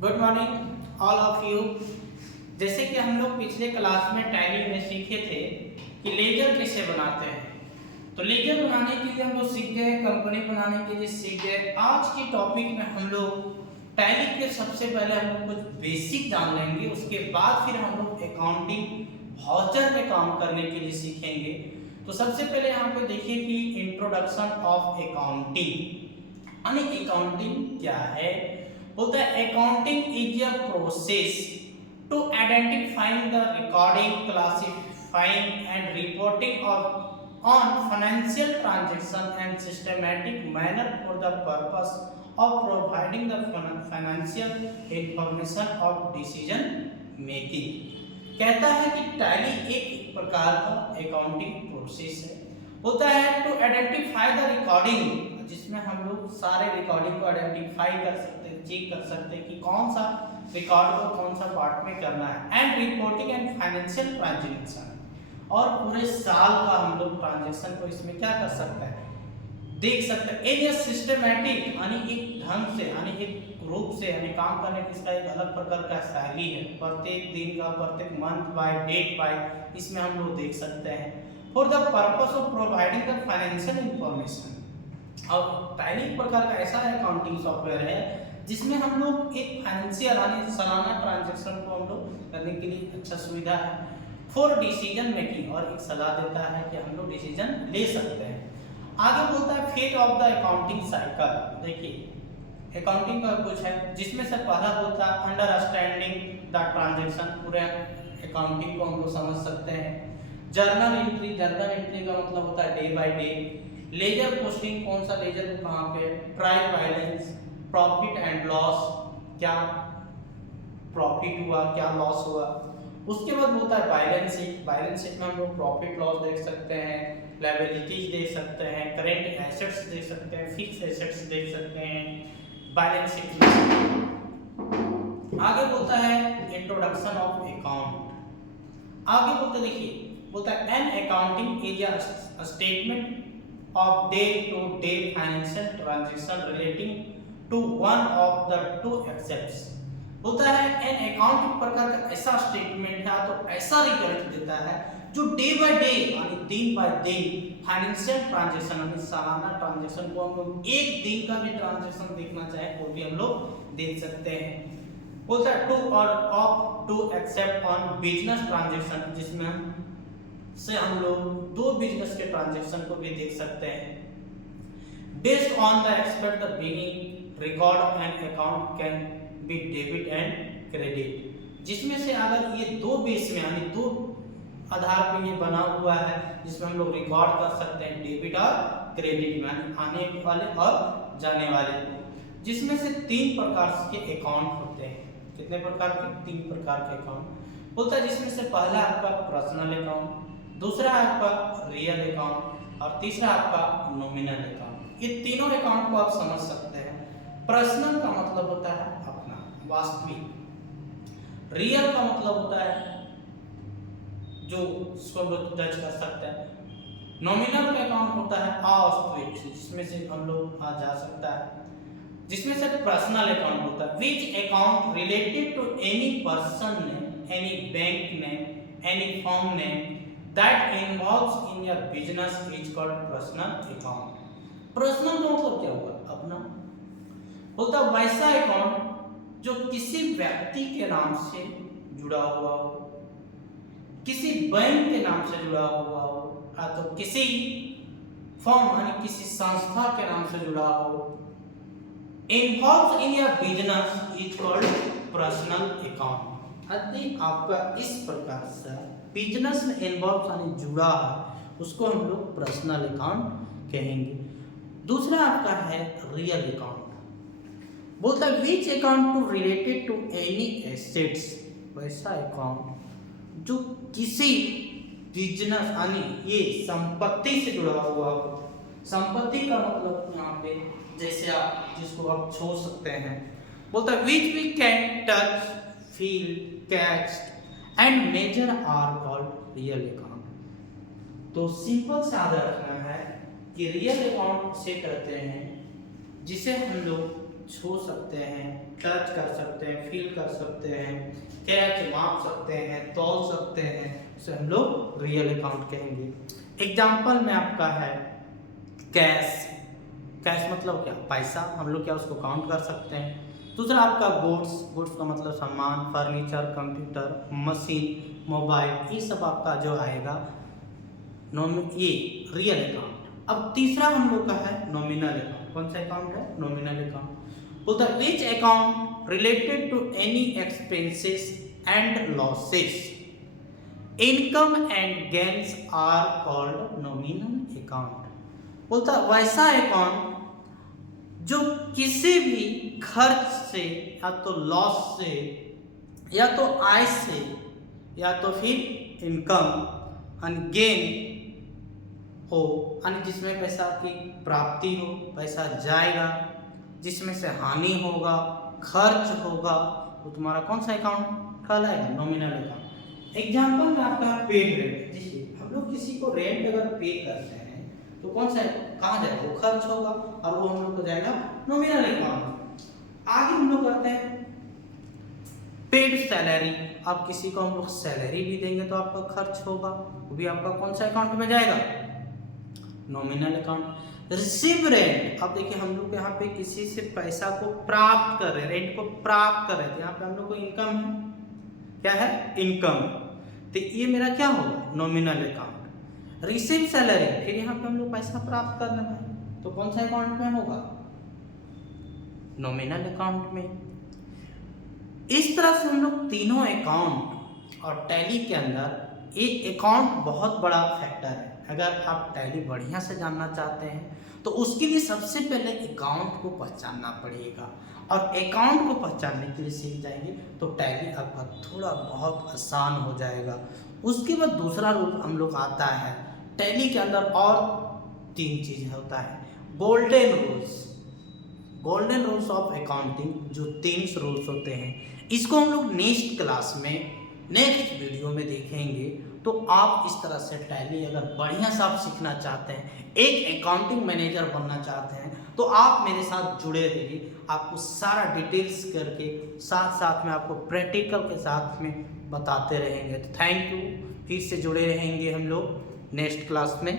Good morning all of you. जैसे कि हम लोग पिछले क्लास में टैली में सीखे थे कि लेजर कैसे बनाते हैं, तो लेजर बनाने के लिए हम लोग सीख गए, कंपनी बनाने के लिए सीख गए। आज के टॉपिक में हम लोग टैली के सबसे पहले हम लोग कुछ बेसिक जान लेंगे, उसके बाद फिर हम लोग अकाउंटिंग वाउचर में काम करने के लिए सीखेंगे। तो सबसे पहले यहाँ पे देखिए कि इंट्रोडक्शन ऑफ अकाउंटिंग, यानी अकाउंटिंग क्या है। बोलता है accounting is a process to identifying the recording, classifying and reporting of on financial transaction and systematic manner for the purpose of providing the financial information of decision making. कहता है कि tally एक प्रकार का अकाउंटिंग प्रोसेस है। होता है to identify the recording, जिसमें हम लोग सारे रिकॉर्डिंग को आइडेंटिफाई कर सकते हैं, चेक कर सकते हैं कि कौन सा रिकॉर्ड को कौन सा पार्ट में करना है। And reporting and financial transaction, और पूरे साल का हम लोग ट्रांजैक्शन को इसमें क्या कर सकते हैं, देख सकते हैं। एक सिस्टमैटिक यानी एक ढंग से, यानी एक रूप से, यानी काम करने की इसका एक अलग प्रकार का शैली है। प्रत्येक दिन का, प्रत्येक मंथ बाय डेट बाय, इसमें हम लोग देख सकते हैं। For the purpose of providing the financial information. और टैली एक प्रकार का ऐसा अकाउंटिंग सॉफ्टवेयर है जिसमें हम लोग एक फाइनेंशियल यानी सालाना ट्रांजैक्शन को हम लोग करने के लिए अच्छा सुविधा है। फॉर डिसीजन मेकिंग, और एक सलाह देता है कि हम लोग डिसीजन ले सकते हैं। आगे बोलता है phase of the accounting cycle. देखिए अकाउंटिंग का कुछ है जिसमें से पहला होता है अंडरस्टैंडिंग द ट्रांजैक्शन, पूरे अकाउंटिंग को हम लोग समझ सकते हैं। जर्नल एंट्री, जर्नल एंट्री का मतलब होता है day by day. Ledger posting, कौन सा लेजर को कहाँ पे, trial balance, profit and loss, क्या प्रॉफिट हुआ क्या लॉस हुआ। उसके बाद होता है बैलेंस शीट। बैलेंस शीट में हम लोग प्रॉफिट लॉस देख सकते हैं, लायबिलिटीज देख सकते हैं, करेंट एसेट्स देख सकते हैं, फिक्स एसेट्स देख सकते हैं बैलेंस शीट में। आगे बोलता है इंट्रोडक्शन ऑफ अकाउंट। आगे बोलते देखिए बोलता है an accounting is a statement of day-to-day financial transaction relating to one of the two assets। होता है एन अकाउंट एक प्रकार का ऐसा स्टेटमेंट है, तो ऐसा रिजल्ट देता है जो डे बाय डे यानी दिन बाय दिन फाइनेंशियल ट्रांजैक्शन यानी सालाना ट्रांजैक्शन को हम लोग एक दिन का भी ट्रांजैक्शन देखना चाहे वो भी हम लोग देख सकते हैं। बोलता है टू और of to accept on business transaction, जिसमें हम लोग दो बिजनेस के ट्रांजैक्शन को भी देख सकते हैं। Based on the expect the beginning record and account can be debit and credit, जिसमें से अगर ये दो बेस में यानी दो आधार पर ये बना हुआ है, जिसमें हम लोग रिकॉर्ड कर सकते हैं डेबिट और क्रेडिट में, आने वाले और जाने वाले, जिसमें से तीन प्रकार के अकाउंट होते हैं। कितने प्रकार के, तीन प्रकार के अकाउंट। बोलता है जिसमें से पहला आपका पर्सनल अकाउंट, दूसरा आपका रियल अकाउंट और तीसरा आपका नॉमिनल अकाउंट। ये तीनों अकाउंट को आप समझ सकते हैं। पर्सनल का मतलब होता है अपना, वास्तविक। रियल का मतलब होता है जो उसको लोग टच कर सकते हैं। नॉमिनल का अकाउंट होता है अवास्तविक, जिसमें से हम लोग आ जा सकता है। जिसमें से पर्सनल अकाउंट होता है which account related to any person name, any bank name, any firm name that involves in your business is called personal account। Personal का मतलब क्या हुआ, अपना। बोलता है वैसा अकाउंट जो किसी व्यक्ति के नाम से जुड़ा हुआ हो, किसी बैंक के नाम से जुड़ा हुआ हो, तो किसी फर्म यानी किसी संस्था के नाम से जुड़ा हो, involves in your business is called personal account। यदि आपका इस प्रकार से बिजनेस में इन्वॉल्व यानी जुड़ा है, उसको हम लोग पर्सनल अकाउंट कहेंगे। दूसरा आपका है रियल अकाउंट। बोलता है which account to related to any assets, वैसा अकाउंट जो किसी बिजनेस यानी ये संपत्ति से जुड़ा हुआ हो। संपत्ति का मतलब यहाँ पे जैसे आप जिसको आप छू सकते हैं। बोलता है which we can touch, feel, catch and measure are called real account. तो सिंपल से याद रखना है कि रियल अकाउंट से कहते हैं जिसे हम लोग छू सकते हैं, टच कर सकते हैं, फील कर सकते हैं, कैच माप सकते हैं, तौल सकते हैं, उसे हम लोग रियल अकाउंट कहेंगे। एग्जाम्पल में आपका है कैश। कैश मतलब क्या? पैसा। हम लोग क्या उसको काउंट कर सकते हैं। दूसरा आपका गुड्स। गुड्स का मतलब सामान, फर्नीचर, कंप्यूटर, मशीन, मोबाइल, ये सब आपका जो आएगा ये रियल अकाउंट। अब तीसरा हम लोग का है नॉमिनल अकाउंट। कौन सा अकाउंट है? Nominal account. बोलता है which account related to any expenses and losses, income and gains are called nominal account. बोलता है वैसा अकाउंट जो किसी भी खर्च से या तो लॉस से या तो आय से या तो फिर इनकम एंड गेन हो, यानी जिसमें पैसा की प्राप्ति हो, पैसा जाएगा, जिसमें से हानि होगा, खर्च होगा, तो तुम्हारा कौन सा अकाउंट कहलाएगा? Nominal account. एग्जाम्पल में आपका पेड रेंट। जैसे हम लोग किसी को रेंट अगर पे करते हैं तो कौन सा कहाँ जाएगा? वो खर्च होगा और वो हम लोग को जाएगा नॉमिनल अकाउंट। आगे हम लोग करते हैं पेड सैलरी। आप किसी को हम लोग सैलरी भी देंगे तो आपका खर्च होगा, वो भी आपका कौन सा अकाउंट में जाएगा? Nominal account. Receive rent. अब देखिए हम लोग यहाँ पे किसी से पैसा को प्राप्त कर रहे हैं, रेंट को प्राप्त कर रहे थे, यहाँ पे हम लोग को इनकम है। क्या है? इनकम। तो ये मेरा क्या होगा? Nominal account. रिसीव सैलरी, फिर यहाँ पे हम लोग पैसा प्राप्त करने हैं तो कौन सा अकाउंट में होगा? नॉमिनल अकाउंट में। इस तरह से हम लोग तीनों अकाउंट और टैली के अंदर एक अकाउंट बहुत बड़ा फैक्टर है। अगर आप टैली बढ़िया से जानना चाहते हैं तो उसके लिए सबसे पहले अकाउंट को पहचानना पड़ेगा, और अकाउंट को पहचानने के लिए सीख जाएंगे तो टैली आपका थोड़ा बहुत आसान हो जाएगा। उसके बाद दूसरा रूप हम लोग आता है टैली के अंदर, और 3 चीज़ होता है golden rules. Golden rules of accounting, जो 3 रूल्स होते हैं, इसको हम लोग नेक्स्ट क्लास में, नेक्स्ट वीडियो में देखेंगे। तो आप इस तरह से टैली अगर बढ़िया से आप सीखना चाहते हैं, एक अकाउंटिंग मैनेजर बनना चाहते हैं, तो आप मेरे साथ जुड़े रहिए। आपको सारा डिटेल्स करके साथ साथ में आपको प्रैक्टिकल के साथ में बताते रहेंगे। तो थैंक यू। फिर से जुड़े रहेंगे हम लोग नेक्स्ट क्लास में।